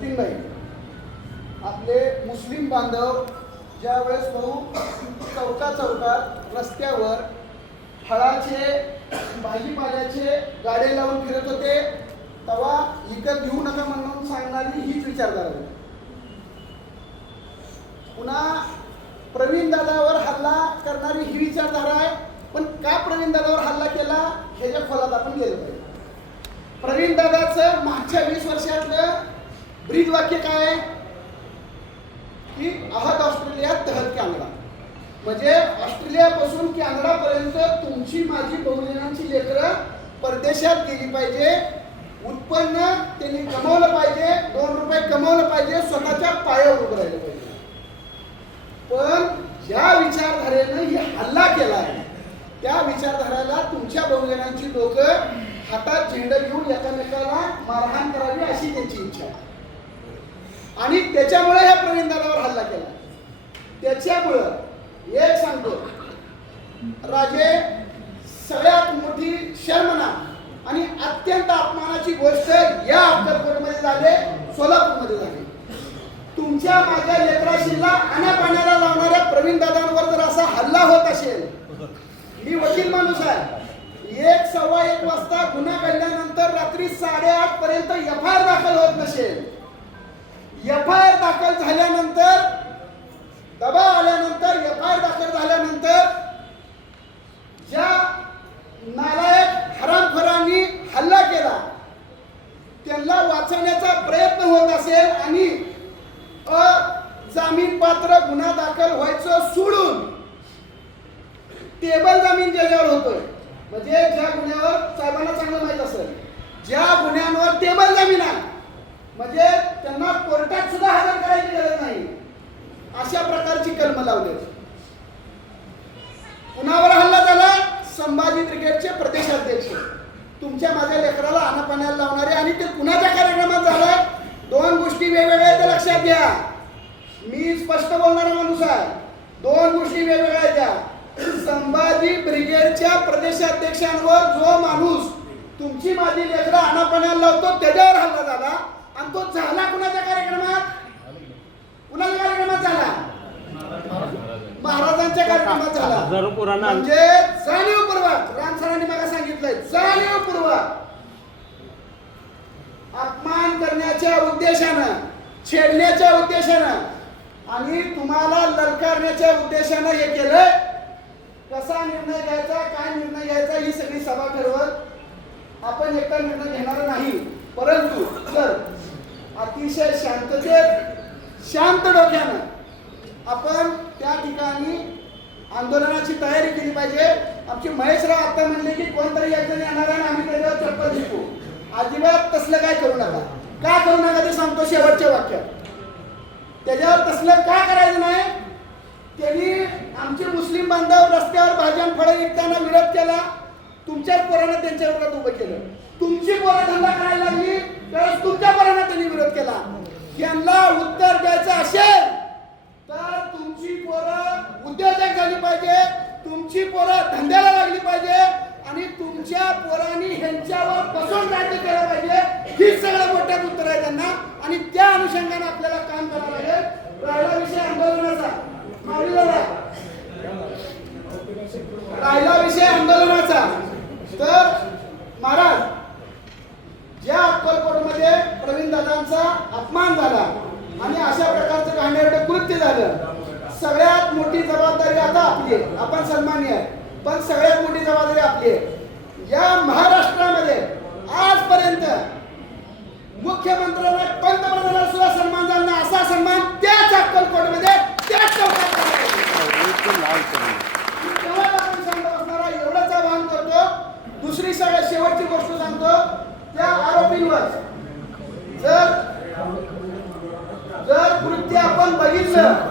नाही आपले मुस्लिम बांधव ज्यावेळेस भाऊ चौका चौकात रस्त्यावर फळाचे भाजीपाल्याचे गाडे लावून फिरत होते तेव्हा इथं घेऊ नका म्हणून सांगणारी हीच विचारधारा होती. पुन्हा प्रवीण दादावर हल्ला करणारी ही विचारधारा आहे पण का प्रवीण दादावर हल्ला केला ह्याच्या खोलात आपण गेलो. पाहिजे प्रवीण दादाचं मागच्या वीस वर्षातलं ब्रीद वाक्य काय आहे? की आहत ऑस्ट्रेलियात तहत कॅनडा. म्हणजे ऑस्ट्रेलियापासून कॅनडापर्यंत तुमची माझी बहुजनांची लेकरं परदेशात गेली पाहिजे. उत्पन्न त्यांनी कमवलं पाहिजे. दोन रुपये कमवलं पाहिजे. स्वतःच्या पायावर उभं राहिलं पाहिजे. पण ज्या विचारधारेनं ही हल्ला केला आहे त्या विचारधाराला तुमच्या बहुजनांची लोक हातात झेंडा घेऊन एकामेकाला मारहाण करावी अशी त्यांची इच्छा आहे. आणि त्याच्यामुळे ह्या प्रवीण दादावर हल्ला केला. त्याच्यामुळं एक सांगतो राजे सगळ्यात मोठी शर्मना आणि अत्यंत अपमानाची गोष्ट या अक्कलकोटमध्ये झाले सोलापूरमध्ये झाली. तुमच्या माझ्या लेकराशीला आण्या पाण्याला लावणाऱ्या प्रवीण दादांवर जर असा हल्ला होत असेल मी वकील माणूस आहे. एक सव्वा एक वाजता गुन्हा घडल्यानंतर रात्री साडेआठ पर्यंत एफ आय आर दाखल होत नसेल एफ आय आर दाखल झाल्यानंतर दबाव आल्यानंतर एफ आय आर दाखल झाल्यानंतर ज्या नालायक हरामखोरांनी हल्ला केला त्यांना वाचवण्याचा प्रयत्न होत असेल आणि जामीन पात्र गुन्हा दाखल व्हायचं सोडून टेबल जामीन ज्याच्यावर होतोय. म्हणजे ज्या गुन्ह्यावर साहेबांना चांगलं माहीत असेल ज्या गुन्ह्यांवर टेबल जामीन आहे म्हणजे त्यांना कोर्टात सुद्धा हजर करायची गरज नाही. अशा प्रकारची कलम लावली कुणावर हल्ला झाला? संभाजी क्रिकेटचे प्रदेशाध्यक्ष. तुमच्या माझ्या लेकराला पाण्याला लावणारे आणि ते कुणाच्या कार्यक्रमात झालं? दोन गोष्टी वेगवेगळ्या लक्षात घ्या. मी स्पष्ट बोलणारा माणूस आहे दोन गोष्टी वेगवेगळ्या त्या. संभाजी ब्रिगेडच्या प्रदेशाध्यक्षांवर जो माणूस तुमची माझी लेकरं अनापाण्याला लावतो त्याच्यावर हल्ला झाला. आणि तो झाला कुणाच्या कार्यक्रमात? कुणाच्या कार्यक्रमात झाला? महाराजांच्या कार्यक्रमात झाला. म्हणजे जाणीवपूर्वक राम सरांनी मला सांगितलंय जाणीवपूर्वक अपमान करण्याच्या उद्देशानं छेडण्याच्या उद्देशानं आणि तुम्हाला ललकारण्याच्या उद्देशानं हे केलंय. कसा निर्णय घ्यायचा काय निर्णय घ्यायचा ही सगळी सभा ठरवत आपण एकटा निर्णय घेणार नाही. परंतु जर अतिशय शांततेत शांत डोक्यानं आपण त्या ठिकाणी आंदोलनाची तयारी केली पाहिजे. आमचे महेशराव आता म्हणले की कोणतरी एक येणार आहे आणि आम्ही त्याच्यावर चप्पल शिकू अजिबात तसलं काय करू नका. का करू नका ते सांगतो शेवटच्या वाक्यात. त्याच्यावर तसलं का करायचं नाही? त्यांनी आमचे मुस्लिम बांधव रस्त्यावर भाज्या फळं विकताना विरोध केला. तुमच्याच पोरानं त्यांच्या विरोधात उभं केलं. तुमची पोरं धंदा करायला लागली त्यावेळेस तुमच्या पोरानं त्यांनी विरोध केला. यांना उत्तर द्यायचं असेल तर तुमची पोरं उद्योजक झाली पाहिजे. तुमची पोरं धंद्याला लागली पाहिजे. आणि तुमच्या पोरांनी ह्यांच्यावर बसून राज्य केलं पाहिजे. ही सगळं मोठ्यात उत्तर आहे त्यांना. आणि त्या अनुषंगाने आपल्याला काम करावं लागेल. राहिला विषय आंदोलनाचा. माऊली राहिला विषय आंदोलनाचा. तर महाराज ज्या अक्कलकोटमध्ये प्रवीण दादांचा अपमान झाला आणि अशा प्रकारचं घाणेरडं कृत्य झालं सगळ्यात मोठी जबाबदारी आता आपली आहे. आपण सन्मान्य आहे. पण सगळ्यात मोठी जबाबदारी आपली आहे. या महाराष्ट्रामध्ये आजपर्यंत मुख्यमंत्र्यांना पंतप्रधानाला सुद्धा सन्मान झाला नाही. असा सन्मान त्याच अक्कलकोटमध्ये त्याच चौकात झाला एवढंच आवाहन करतो. दुसरी सगळ्यात शेवटची गोष्ट सांगतो. त्या आरोपींवर जर जर कृत्य आपण बघितलं